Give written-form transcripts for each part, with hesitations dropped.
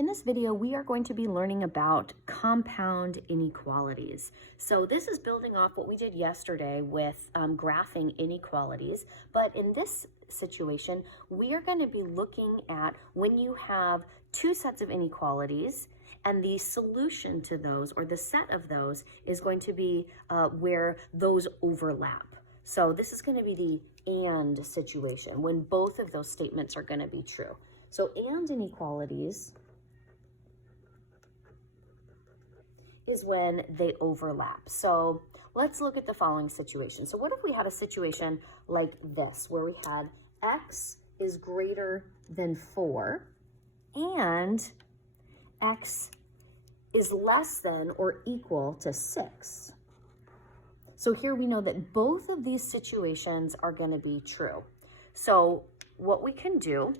In this video, we are going to be learning about compound inequalities. So this is building off what we did yesterday with graphing inequalities, but in this situation, we are going to be looking at when you have two sets of inequalities and the solution to those, or the set of those, is going to be where those overlap. So this is going to be the and situation, when both of those statements are going to be true. So and inequalities is when they overlap. So let's look at the following situation. So what if we had a situation like this, where we had x is greater than 4 and x is less than or equal to 6. So here we know that both of these situations are going to be true. So what we can do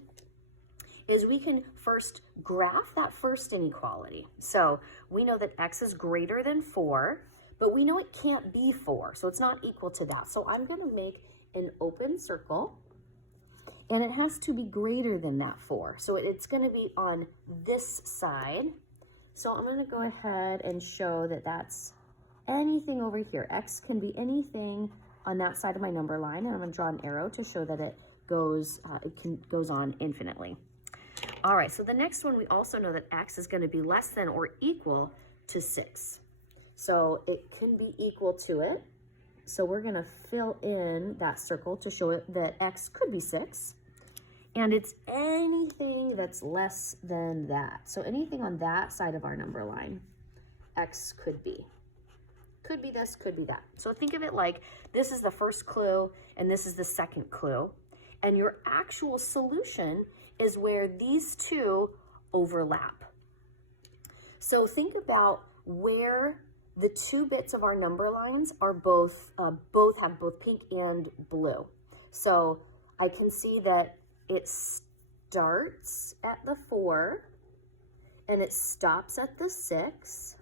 is we can first graph that first inequality. So we know that x is greater than 4, but we know it can't be 4, so it's not equal to that. So I'm going to make an open circle, and it has to be greater than that 4. So it's going to be on this side. So I'm going to go ahead and show that that's anything over here. X can be anything on that side of my number line, and I'm going to draw an arrow to show that it goes on infinitely. All right, so the next one, we also know that x is going to be less than or equal to 6. So it can be equal to it. So we're going to fill in that circle to show it that x could be 6. And it's anything that's less than that. So anything on that side of our number line, x could be. Could be this, could be that. So think of it like this is the first clue and this is the second clue. And your actual solution is where these two overlap. So think about where the two bits of our number lines are both have both pink and blue. So I can see that it starts at the 4 and it stops at the 6,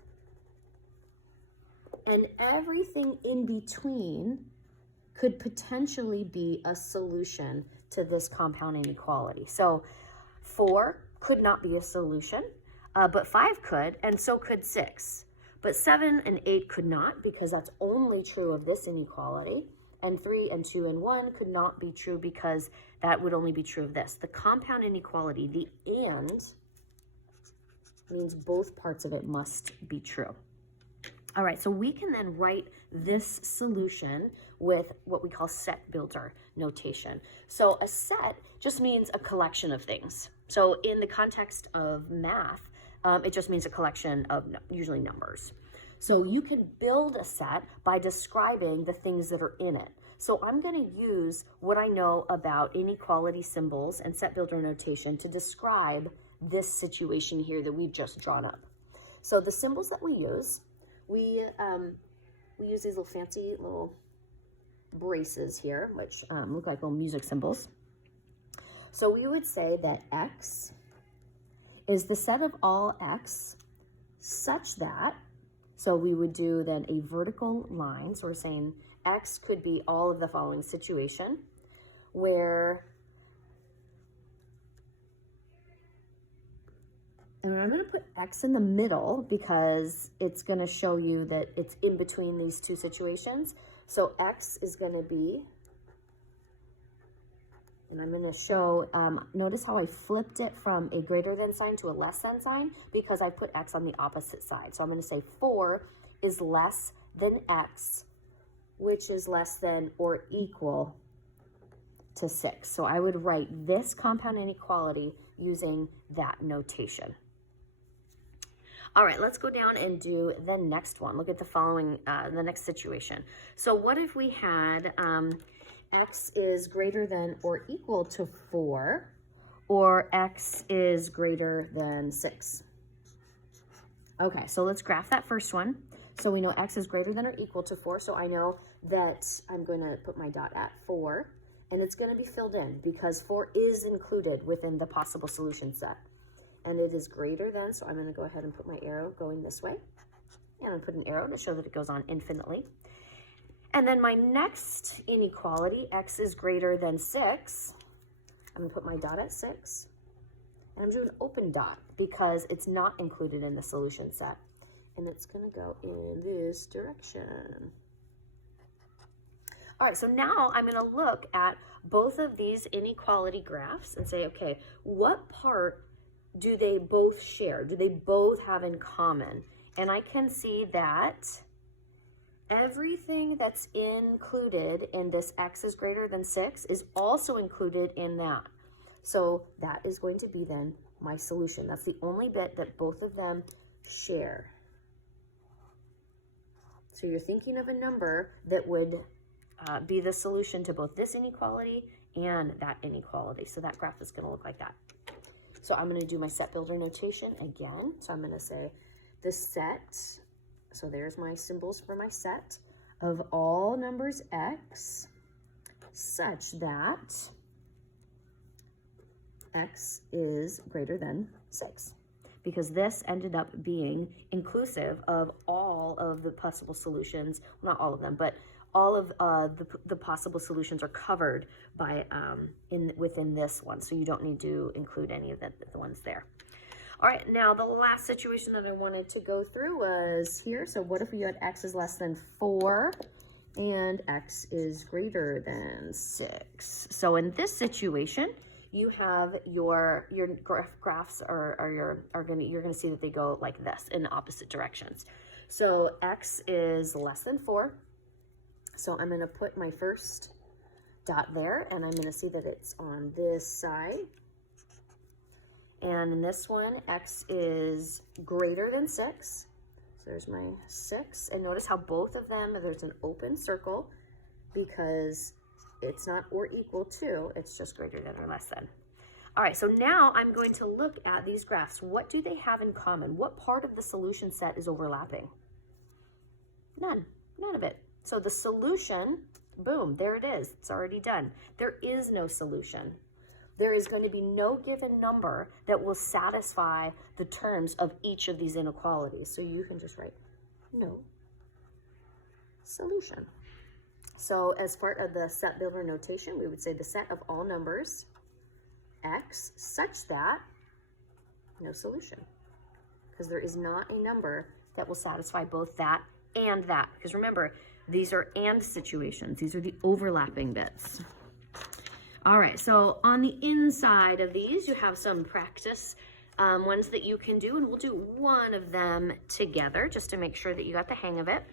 and everything in between could potentially be a solution to this compound inequality. So 4 could not be a solution, but 5 could, and so could 6. But 7 and 8 could not, because that's only true of this inequality. And 3 and 2 and 1 could not be true, because that would only be true of this. The compound inequality, the and, means both parts of it must be true. All right, so we can then write this solution with what we call set builder notation. So a set just means a collection of things. So in the context of math, it just means a collection of usually numbers. So you can build a set by describing the things that are in it. So I'm going to use what I know about inequality symbols and set builder notation to describe this situation here that we've just drawn up. So the symbols that we use, we use these little fancy little braces here, which look like little music symbols. So we would say that x is the set of all x such that, so we would do then a vertical line. So we're saying x could be all of the following situation, where, and I'm going to put x in the middle because it's going to show you that it's in between these two situations. So x is going to be, and I'm going to show, notice how I flipped it from a greater than sign to a less than sign, because I put x on the opposite side. So I'm going to say 4 is less than x, which is less than or equal to 6. So I would write this compound inequality using that notation. All right, let's go down and do the next one. Look at the following, the next situation. So what if we had x is greater than or equal to 4, or x is greater than 6? Okay, so let's graph that first one. So we know x is greater than or equal to 4, so I know that I'm going to put my dot at 4, and it's going to be filled in because 4 is included within the possible solution set. And it is greater than, so I'm going to go ahead and put my arrow going this way. And I'm putting an arrow to show that it goes on infinitely. And then my next inequality, x is greater than 6. I'm going to put my dot at 6. And I'm doing open dot because it's not included in the solution set. And it's going to go in this direction. All right, so now I'm going to look at both of these inequality graphs and say, okay, what part do they both share? Do they both have in common? And I can see that everything that's included in this x is greater than 6 is also included in that. So that is going to be then my solution. That's the only bit that both of them share. So you're thinking of a number that would be the solution to both this inequality and that inequality. So that graph is going to look like that. So I'm going to do my set builder notation again. So I'm going to say the set, so there's my symbols for my set of all numbers x such that x is greater than 6. Because this ended up being inclusive of all of the possible solutions, well, not all of them, but all of the possible solutions are covered by within this one, so you don't need to include any of the ones there. All right, now the last situation that I wanted to go through was here. So what if you had x is less than 4 and x is greater than 6? So in this situation, you have your graphs you're gonna see that they go like this in opposite directions. So x is less than 4. So I'm gonna put my first dot there, and I'm gonna see that it's on this side. And in this one, x is greater than 6. So there's my 6. And notice how both of them, there's an open circle because it's not or equal to, it's just greater than or less than. All right, so now I'm going to look at these graphs. What do they have in common? What part of the solution set is overlapping? None of it. So the solution, boom, there it is. It's already done. There is no solution. There is going to be no given number that will satisfy the terms of each of these inequalities. So you can just write no solution. So as part of the set builder notation, we would say the set of all numbers x such that no solution, because there is not a number that will satisfy both that and that. Because remember, these are and situations. These are the overlapping bits. All right, so on the inside of these, you have some practice ones that you can do, and we'll do one of them together just to make sure that you got the hang of it.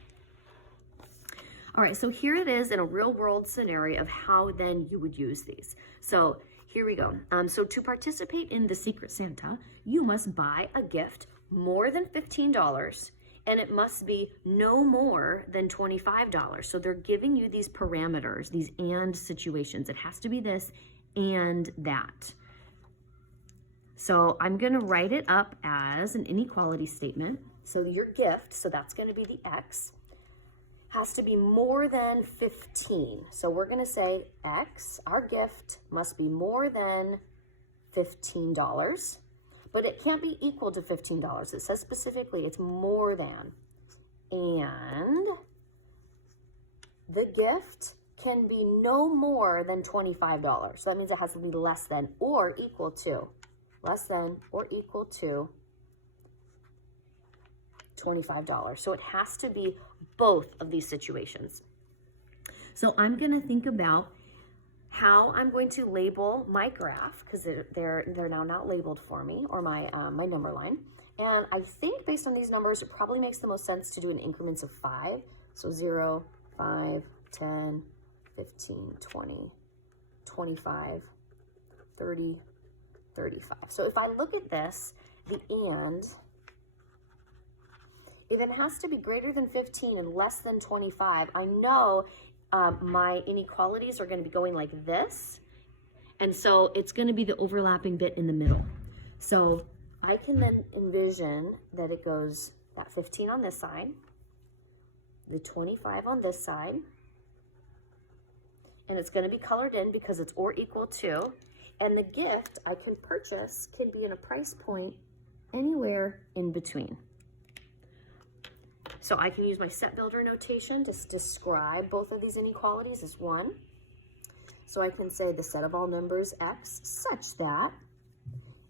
All right, so here it is in a real world scenario of how then you would use these. So here we go. So to participate in the Secret Santa, you must buy a gift more than $15, and it must be no more than $25. So they're giving you these parameters, these and situations. It has to be this and that. So I'm gonna write it up as an inequality statement. So your gift, so that's gonna be the x, has to be more than 15. So we're gonna say x, our gift, must be more than $15. But it can't be equal to $15. It says specifically it's more than. And the gift can be no more than $25. So that means it has to be less than or equal to. Less than or equal to $25. So it has to be both of these situations. So I'm going to think about how I'm going to label my graph, because they're now not labeled for me, or my my number line. And I think based on these numbers, it probably makes the most sense to do in increments of 5. So 0, 5, 10, 15, 20, 25, 30, 35. So if I look at this, the and, if it has to be greater than 15 and less than 25, I know my inequalities are going to be going like this. And so it's going to be the overlapping bit in the middle. So I can then envision that it goes that 15 on this side, the 25 on this side, and it's going to be colored in because it's or equal to, and the gift I can purchase can be in a price point anywhere in between. So I can use my set builder notation to describe both of these inequalities as one. So I can say the set of all numbers x such that,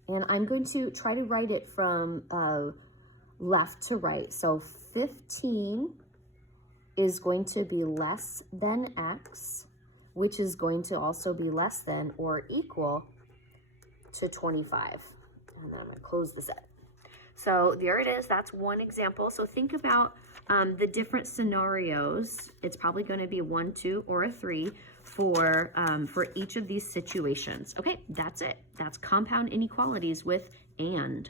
And I'm going to try to write it from left to right. So 15 is going to be less than x, which is going to also be less than or equal to 25. And then I'm going to close the set. So there it is. That's one example. So think about the different scenarios. It's probably going to be a 1, 2, or a 3 for each of these situations. Okay, that's it. That's compound inequalities with and.